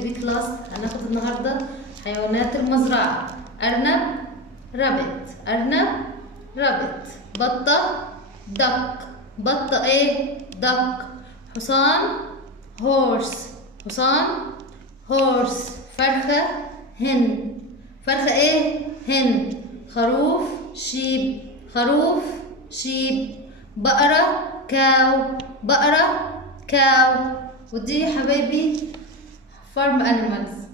بيبي كلاس. هناخد النهارده حيوانات المزرعة. أرنب رابت، أرنب رابت. بطة دك، بطة إيه؟ دك. حصان هورس، حصان هورس. فرخة هن، فرخة إيه؟ هن. خروف شيب، خروف شيب. بقرة كاو، بقرة كاو. ودي يا حبايبي فارم انيمالز.